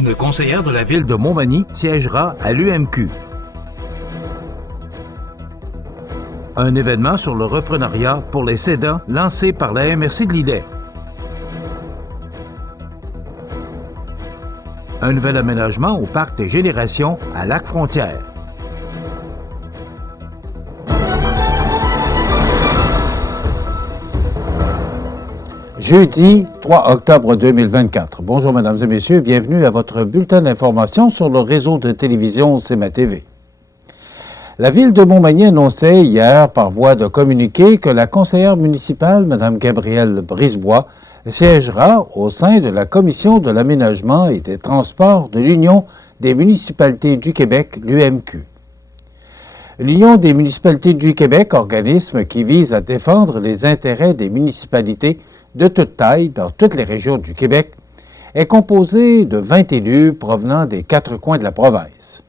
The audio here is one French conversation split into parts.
Une conseillère de la ville de Montmagny siégera à l'UMQ. Un événement sur le reprenariat pour les cédants lancé par la MRC de Lillet. Un nouvel aménagement au parc des Générations à Lac-Frontière. Jeudi 3 octobre 2024. Bonjour, mesdames et messieurs, bienvenue à votre bulletin d'information sur le réseau de télévision CMA-TV. La ville de Montmagny annonçait hier, par voie de communiqué, que la conseillère municipale, Mme Gabrielle Brisebois, siégera au sein de la Commission de l'aménagement et des transports de l'Union des municipalités du Québec, l'UMQ. L'Union des municipalités du Québec, organisme qui vise à défendre les intérêts des municipalités de toute taille dans toutes les régions du Québec, est composée de 20 élus provenant des 4 coins de la province.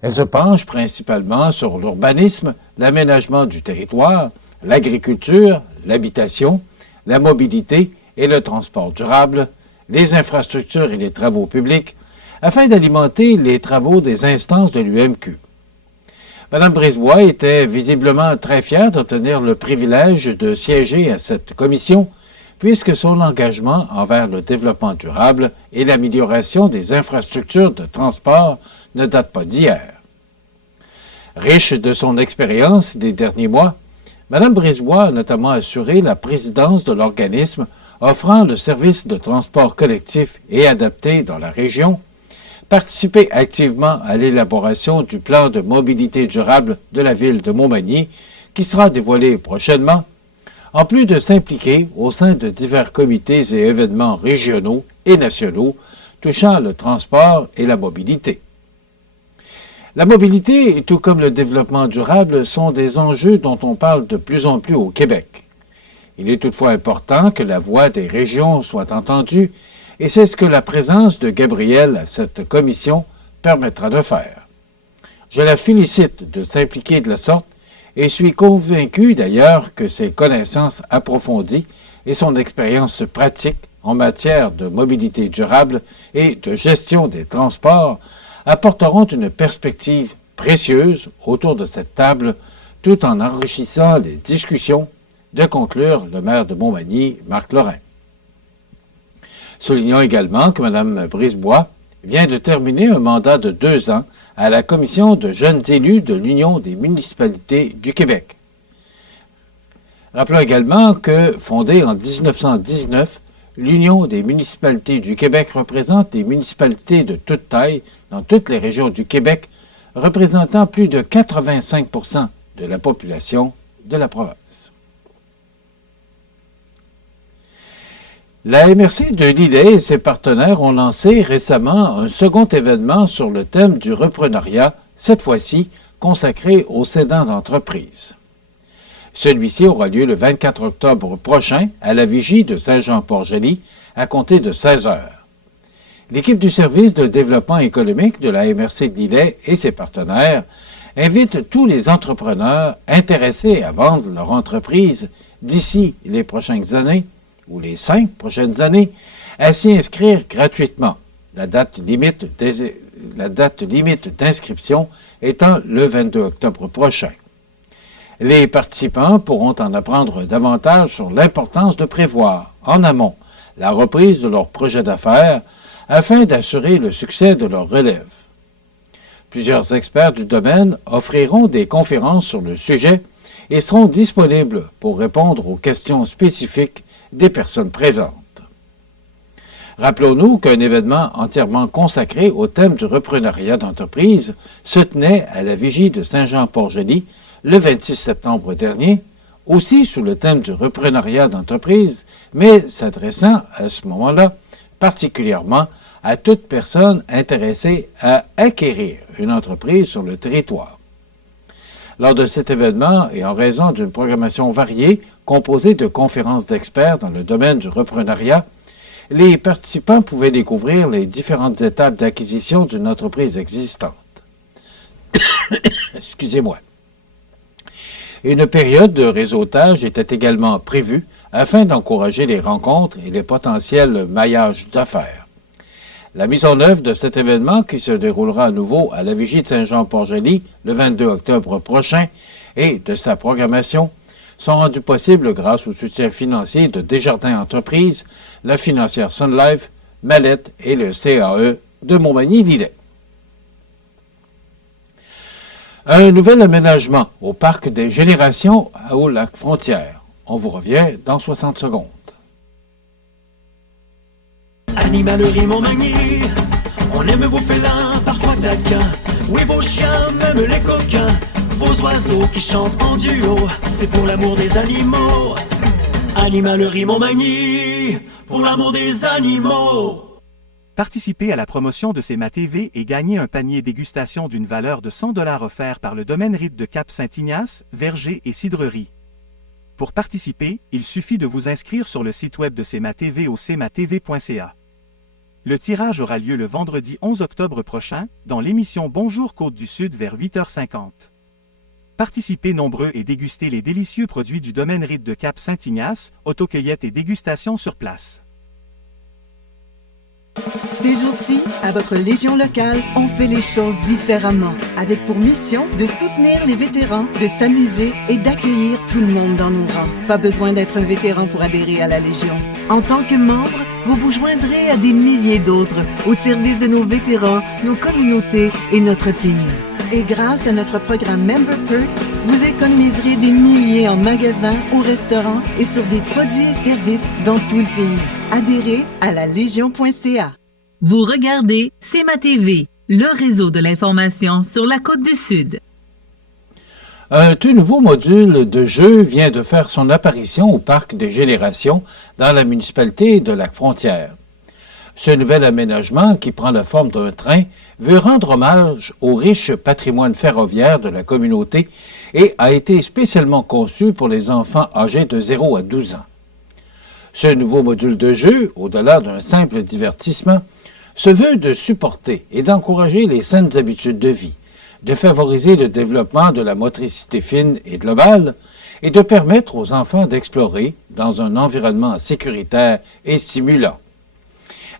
Elle se penche principalement sur l'urbanisme, l'aménagement du territoire, l'agriculture, l'habitation, la mobilité et le transport durable, les infrastructures et les travaux publics, afin d'alimenter les travaux des instances de l'UMQ. Mme Brisebois était visiblement très fière d'obtenir le privilège de siéger à cette commission, puisque son engagement envers le développement durable et l'amélioration des infrastructures de transport ne date pas d'hier. Riche de son expérience des derniers mois, Mme Brisebois a notamment assuré la présidence de l'organisme offrant le service de transport collectif et adapté dans la région, participé activement à l'élaboration du plan de mobilité durable de la ville de Montmagny, qui sera dévoilé prochainement, en plus de s'impliquer au sein de divers comités et événements régionaux et nationaux touchant le transport et la mobilité. La mobilité, tout comme le développement durable, sont des enjeux dont on parle de plus en plus au Québec. Il est toutefois important que la voix des régions soit entendue, et c'est ce que la présence de Gabrielle à cette commission permettra de faire. Je la félicite de s'impliquer de la sorte, et suis convaincu d'ailleurs que ses connaissances approfondies et son expérience pratique en matière de mobilité durable et de gestion des transports apporteront une perspective précieuse autour de cette table, tout en enrichissant les discussions, de conclure le maire de Montmagny, Marc Lorrain. Soulignons également que Mme Brisebois vient de terminer un mandat de 2 ans à la Commission de jeunes élus de l'Union des municipalités du Québec. Rappelons également que, fondée en 1919, l'Union des municipalités du Québec représente les municipalités de toute taille dans toutes les régions du Québec, représentant plus de 85 % de la population de la province. La MRC de Lillet et ses partenaires ont lancé récemment un second événement sur le thème du reprenariat, cette fois-ci consacré aux cédants d'entreprise. Celui-ci aura lieu le 24 octobre prochain à la vigie de Saint-Jean-Port-Joli à compter de 16 heures. L'équipe du service de développement économique de la MRC de Lillet et ses partenaires invite tous les entrepreneurs intéressés à vendre leur entreprise d'ici les prochaines années ou les 5 prochaines années, à s'y inscrire gratuitement, la date limite d'inscription étant le 22 octobre prochain. Les participants pourront en apprendre davantage sur l'importance de prévoir, en amont, la reprise de leur projet d'affaires afin d'assurer le succès de leur relève. Plusieurs experts du domaine offriront des conférences sur le sujet et seront disponibles pour répondre aux questions spécifiques des personnes présentes. Rappelons-nous qu'un événement entièrement consacré au thème du reprenariat d'entreprise se tenait à la vigie de Saint-Jean-Port-Joli le 26 septembre dernier, aussi sous le thème du reprenariat d'entreprise, mais s'adressant à ce moment-là particulièrement à toute personne intéressée à acquérir une entreprise sur le territoire. Lors de cet événement, et en raison d'une programmation variée, composée de conférences d'experts dans le domaine du reprenariat, les participants pouvaient découvrir les différentes étapes d'acquisition d'une entreprise existante. Excusez-moi. Une période de réseautage était également prévue afin d'encourager les rencontres et les potentiels maillages d'affaires. La mise en œuvre de cet événement, qui se déroulera à nouveau à la Vigie de Saint-Jean-Port-Joli le 22 octobre prochain, et de sa programmation, sont rendus possibles grâce au soutien financier de Desjardins Entreprises, la financière Sun Life, Mallette et le CAE de Montmagny-Lillet. Un nouvel aménagement au Parc des Générations au Lac-Frontière. On vous revient dans 60 secondes. Animalerie Montmagny, on aime vos félins, parfois taquins. Oui, vos chiens, même les coquins. Vos oiseaux qui chantent en duo, c'est pour l'amour des animaux. Animalerie Montmagny, pour l'amour des animaux. Participez à la promotion de CEMA TV et gagnez un panier dégustation d'une valeur de 100 $ offert par le domaine Rite de Cap-Saint-Ignace, Verger et Cidrerie. Pour participer, il suffit de vous inscrire sur le site web de CEMA TV au cematv.ca. Le tirage aura lieu le vendredi 11 octobre prochain, dans l'émission Bonjour Côte-du-Sud vers 8h50. Participez nombreux et dégustez les délicieux produits du domaine Rite de Cap-Saint-Ignace, autocueillette et dégustation sur place. Ces jours-ci, à votre Légion locale, on fait les choses différemment, avec pour mission de soutenir les vétérans, de s'amuser et d'accueillir tout le monde dans nos rangs. Pas besoin d'être un vétéran pour adhérer à la Légion. En tant que membre, vous vous joindrez à des milliers d'autres au service de nos vétérans, nos communautés et notre pays. Et grâce à notre programme Member Perks, vous économiserez des milliers en magasins, au restaurant et sur des produits et services dans tout le pays. Adhérez à la Légion.ca. Vous regardez CEMA TV, le réseau de l'information sur la Côte-du-Sud. Un tout nouveau module de jeu vient de faire son apparition au Parc des Générations dans la municipalité de Lac-Frontière. Ce nouvel aménagement, qui prend la forme d'un train, veut rendre hommage au riche patrimoine ferroviaire de la communauté et a été spécialement conçu pour les enfants âgés de 0 à 12 ans. Ce nouveau module de jeu, au-delà d'un simple divertissement, se veut de supporter et d'encourager les saines habitudes de vie, de favoriser le développement de la motricité fine et globale et de permettre aux enfants d'explorer dans un environnement sécuritaire et stimulant.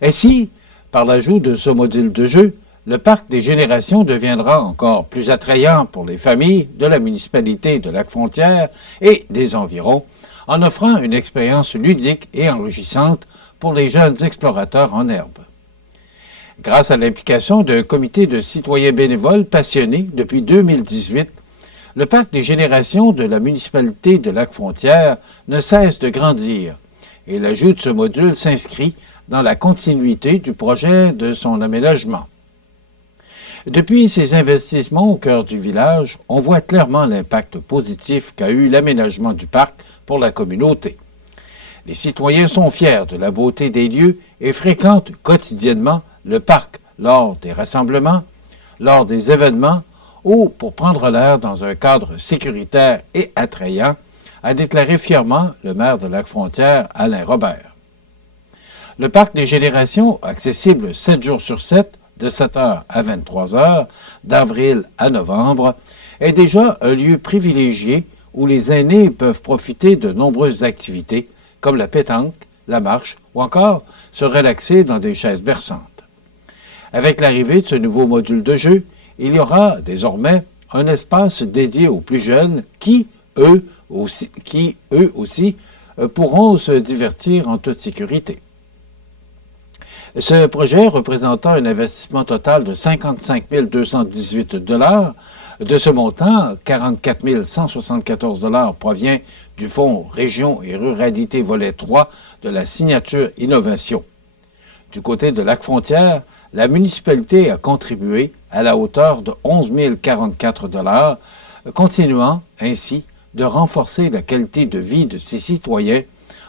Ainsi, par l'ajout de ce module de jeu, le Parc des Générations deviendra encore plus attrayant pour les familles de la municipalité de Lac-Frontière et des environs, en offrant une expérience ludique et enrichissante pour les jeunes explorateurs en herbe. Grâce à l'implication d'un comité de citoyens bénévoles passionnés depuis 2018, le Parc des Générations de la municipalité de Lac-Frontière ne cesse de grandir et l'ajout de ce module s'inscrit dans la continuité du projet de son aménagement. Depuis ces investissements au cœur du village, on voit clairement l'impact positif qu'a eu l'aménagement du parc pour la communauté. Les citoyens sont fiers de la beauté des lieux et fréquentent quotidiennement le parc lors des rassemblements, lors des événements ou pour prendre l'air dans un cadre sécuritaire et attrayant, a déclaré fièrement le maire de Lac-Frontière, Alain Robert. Le Parc des Générations, accessible 7 jours sur 7, de 7h à 23h, d'avril à novembre, est déjà un lieu privilégié où les aînés peuvent profiter de nombreuses activités comme la pétanque, la marche ou encore se relaxer dans des chaises berçantes. Avec l'arrivée de ce nouveau module de jeu, il y aura désormais un espace dédié aux plus jeunes qui, eux aussi, pourront se divertir en toute sécurité. Ce projet, représentant un investissement total de 55 218 $, de ce montant, 44 174 $ provient du Fonds Région et Ruralité volet 3 de la signature Innovation. Du côté de Lac-Frontière, la municipalité a contribué à la hauteur de 11 044 $, continuant ainsi de renforcer la qualité de vie de ses citoyens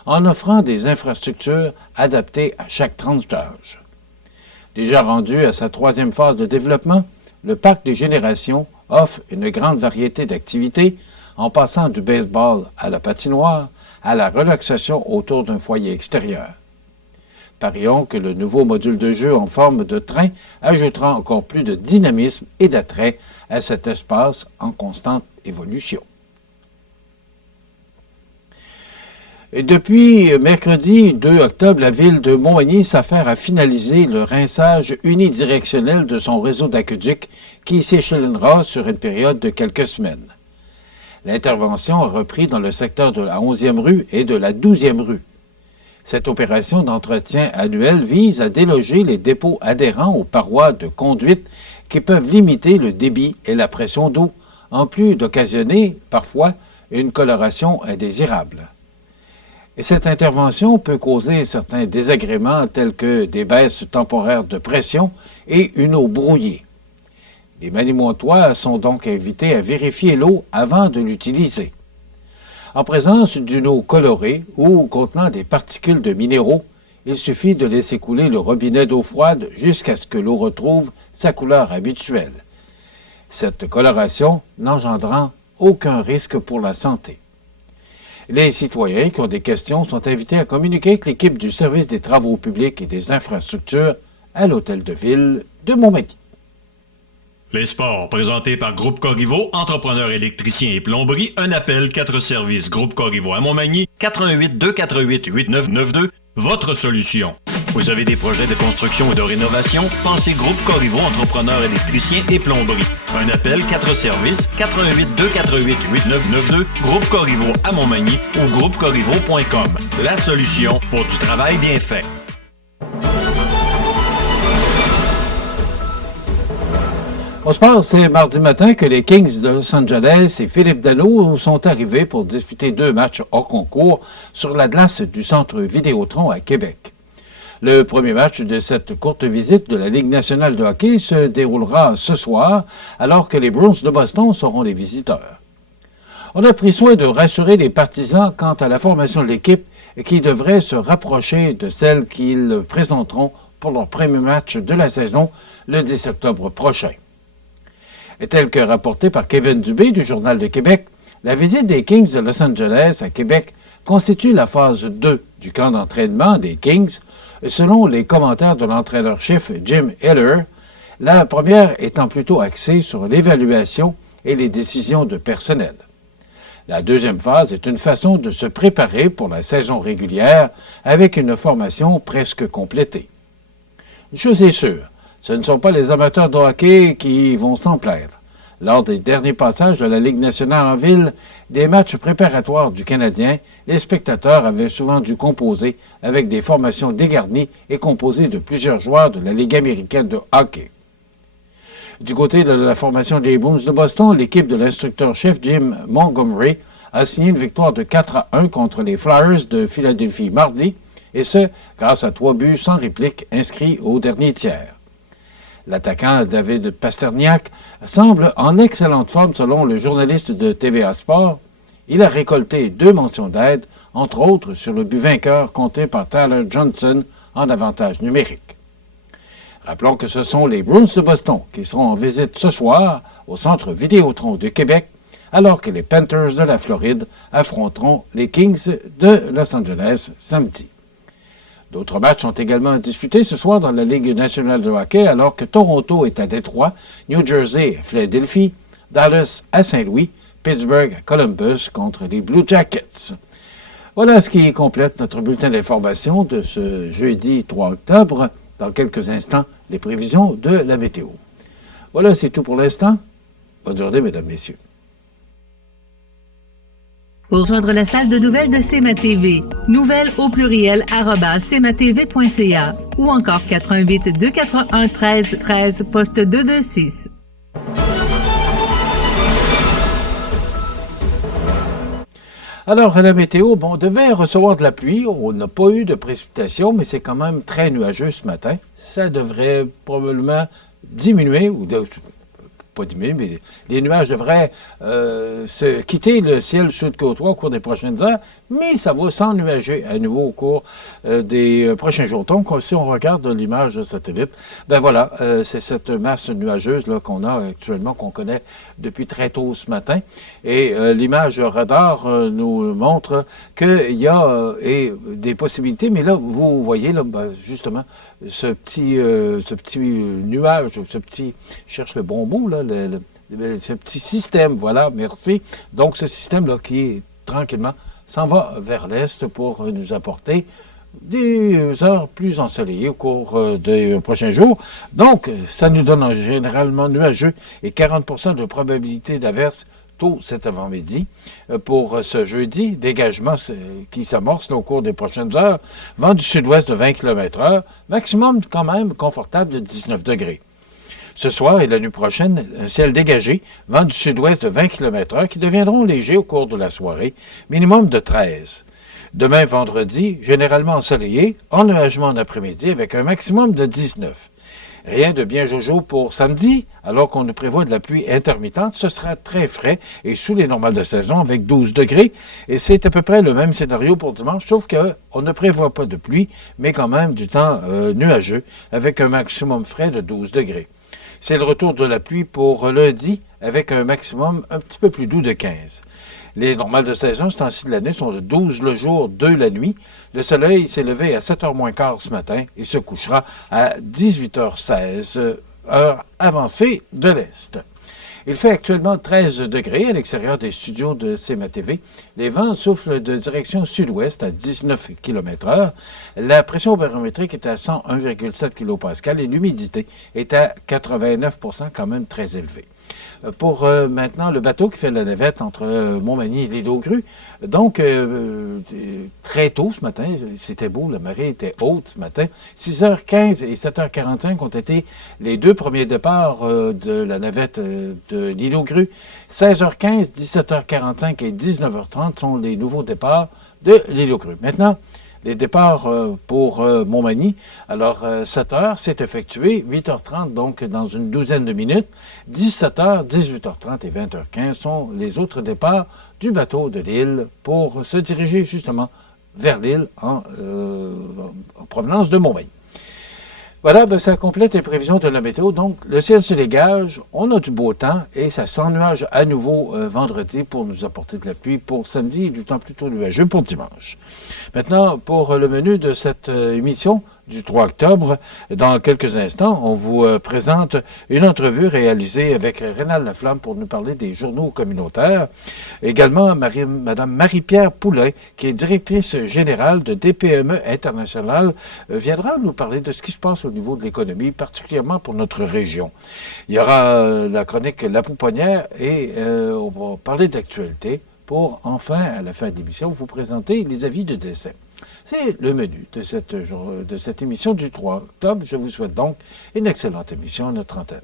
en offrant des infrastructures adaptées à chaque tranche d'âge. Déjà rendu à sa 3e phase de développement, le Parc des Générations offre une grande variété d'activités, en passant du baseball à la patinoire, à la relaxation autour d'un foyer extérieur. Parions que le nouveau module de jeu en forme de train ajoutera encore plus de dynamisme et d'attrait à cet espace en constante évolution. Et depuis mercredi 2 octobre, la ville de Montmagny s'affaire à finaliser le rinçage unidirectionnel de son réseau d'aqueducs qui s'échelonnera sur une période de quelques semaines. L'intervention a repris dans le secteur de la 11e rue et de la 12e rue. Cette opération d'entretien annuel vise à déloger les dépôts adhérents aux parois de conduite qui peuvent limiter le débit et la pression d'eau, en plus d'occasionner, parfois, une coloration indésirable. Et cette intervention peut causer certains désagréments tels que des baisses temporaires de pression et une eau brouillée. Les Manimotois sont donc invités à vérifier l'eau avant de l'utiliser. En présence d'une eau colorée ou contenant des particules de minéraux, il suffit de laisser couler le robinet d'eau froide jusqu'à ce que l'eau retrouve sa couleur habituelle. Cette coloration n'engendrant aucun risque pour la santé. Les citoyens qui ont des questions sont invités à communiquer avec l'équipe du service des travaux publics et des infrastructures à l'Hôtel de Ville de Montmagny. Les sports, présentés par Groupe Corriveau, entrepreneur électricien et plomberie, un appel, 4 services. Groupe Corriveau à Montmagny, 88 248 8992, votre solution. Vous avez des projets de construction et de rénovation? Pensez Groupe Corriveau, entrepreneur électricien et plomberie. Un appel, 4 services, 88 248 8992, Groupe Corriveau à Montmagny ou groupecorriveau.com. La solution pour du travail bien fait. Au sport, c'est mardi matin que les Kings de Los Angeles et Philippe Dallot sont arrivés pour disputer 2 matchs hors concours sur la glace du Centre Vidéotron à Québec. Le premier match de cette courte visite de la Ligue nationale de hockey se déroulera ce soir, alors que les Bruins de Boston seront les visiteurs. On a pris soin de rassurer les partisans quant à la formation de l'équipe qui devrait se rapprocher de celle qu'ils présenteront pour leur premier match de la saison le 10 octobre prochain. Et tel que rapporté par Kevin Dubé du Journal de Québec, la visite des Kings de Los Angeles à Québec constitue la phase 2 du camp d'entraînement des Kings, selon les commentaires de l'entraîneur-chef Jim Heller, la première étant plutôt axée sur l'évaluation et les décisions de personnel. La deuxième phase est une façon de se préparer pour la saison régulière avec une formation presque complétée. Une chose est sûre, ce ne sont pas les amateurs de hockey qui vont s'en plaindre. Lors des derniers passages de la Ligue nationale en ville, des matchs préparatoires du Canadien, les spectateurs avaient souvent dû composer avec des formations dégarnies et composées de plusieurs joueurs de la Ligue américaine de hockey. Du côté de la formation des Bruins de Boston, l'équipe de l'instructeur-chef Jim Montgomery a signé une victoire de 4-1 contre les Flyers de Philadelphie mardi, et ce, grâce à 3 buts sans réplique inscrits au dernier tiers. L'attaquant David Pasterniak semble en excellente forme selon le journaliste de TVA Sport. Il a récolté 2 mentions d'aide, entre autres sur le but vainqueur compté par Tyler Johnson en avantage numérique. Rappelons que ce sont les Bruins de Boston qui seront en visite ce soir au Centre Vidéotron de Québec, alors que les Panthers de la Floride affronteront les Kings de Los Angeles samedi. D'autres matchs sont également disputés ce soir dans la Ligue nationale de hockey, alors que Toronto est à Détroit, New Jersey à Philadelphie, Dallas à Saint-Louis, Pittsburgh à Columbus contre les Blue Jackets. Voilà ce qui complète notre bulletin d'information de ce jeudi 3 octobre. Dans quelques instants, les prévisions de la météo. Voilà, c'est tout pour l'instant. Bonne journée, mesdames, messieurs. Pour joindre la salle de nouvelles de CMA-TV, nouvelles au pluriel @cmatv.ca ou encore 88 241 13 13 poste 226. Alors, à la météo, on devait recevoir de la pluie. On n'a pas eu de précipitations, mais c'est quand même très nuageux ce matin. Ça devrait probablement diminuer, pas diminuer, mais les nuages devraient quitter le ciel sud-côtois au cours des prochaines heures, mais ça va s'ennuager à nouveau au cours des prochains jours. Donc, si on regarde l'image de satellite, ben voilà, c'est cette masse nuageuse là, qu'on a actuellement, qu'on connaît depuis très tôt ce matin. Et l'image radar nous montre qu'il y a des possibilités, mais là, vous voyez, là, justement, ce petit nuage, je cherche le bon mot, là, ce petit système, voilà, merci. Donc, ce système-là qui est tranquillement, s'en va vers l'est pour nous apporter des heures plus ensoleillées au cours des prochains jours. Donc, ça nous donne généralement nuageux et 40% de probabilité d'averse tôt cet avant-midi. Pour ce jeudi, dégagement qui s'amorce au cours des prochaines heures, vent du sud-ouest de 20 km/h, maximum quand même confortable de 19 degrés. Ce soir et la nuit prochaine, un ciel dégagé, vent du sud-ouest de 20 km/h qui deviendront légers au cours de la soirée, minimum de 13. Demain, vendredi, généralement ensoleillé, ennuagement en après-midi avec un maximum de 19. Rien de bien jojo pour samedi, alors qu'on nous prévoit de la pluie intermittente. Ce sera très frais et sous les normales de saison avec 12 degrés. Et c'est à peu près le même scénario pour dimanche, sauf qu'on ne prévoit pas de pluie, mais quand même du temps nuageux avec un maximum frais de 12 degrés. C'est le retour de la pluie pour lundi avec un maximum un petit peu plus doux de 15. Les normales de saison, ce temps-ci de l'année, sont de 12 le jour, 2 la nuit. Le soleil s'est levé à 7h moins quart ce matin et se couchera à 18h16, heure avancée de l'Est. Il fait actuellement 13 degrés à l'extérieur des studios de CMA-TV. Les vents soufflent de direction sud-ouest à 19 km/h. La pression barométrique est à 101,7 kPa et l'humidité est à 89%, quand même très élevée. Pour maintenant, le bateau qui fait la navette entre Montmagny et l'île aux Grues. Donc, très tôt ce matin, c'était beau, la marée était haute ce matin. 6h15 et 7h45 ont été les deux premiers départs de la navette de l'île aux Grues. 16h15, 17h45 et 19h30 sont les nouveaux départs de l'île aux Grues. Maintenant, les départs pour Montmagny, alors 7h, c'est effectué, 8h30, donc dans une douzaine de minutes, 17h, 18h30 et 20h15 sont les autres départs du bateau de l'île pour se diriger justement vers l'île en provenance de Montmagny. Voilà, ça complète les prévisions de la météo. Donc, le ciel se dégage, on a du beau temps et ça s'ennuage à nouveau vendredi pour nous apporter de la pluie pour samedi et du temps plutôt nuageux pour dimanche. Maintenant, pour le menu de cette émission du 3 octobre, dans quelques instants, on vous présente une entrevue réalisée avec Rénal Laflamme pour nous parler des journaux communautaires. Également, Madame Marie-Pierre Poulain, qui est directrice générale de DPME International, viendra nous parler de ce qui se passe au niveau de l'économie, particulièrement pour notre région. Il y aura la chronique La Pouponnière et on va parler d'actualité pour enfin, à la fin de l'émission, vous présenter les avis de décès. C'est le menu de cette émission du 3 octobre. Je vous souhaite donc une excellente émission à notre antenne.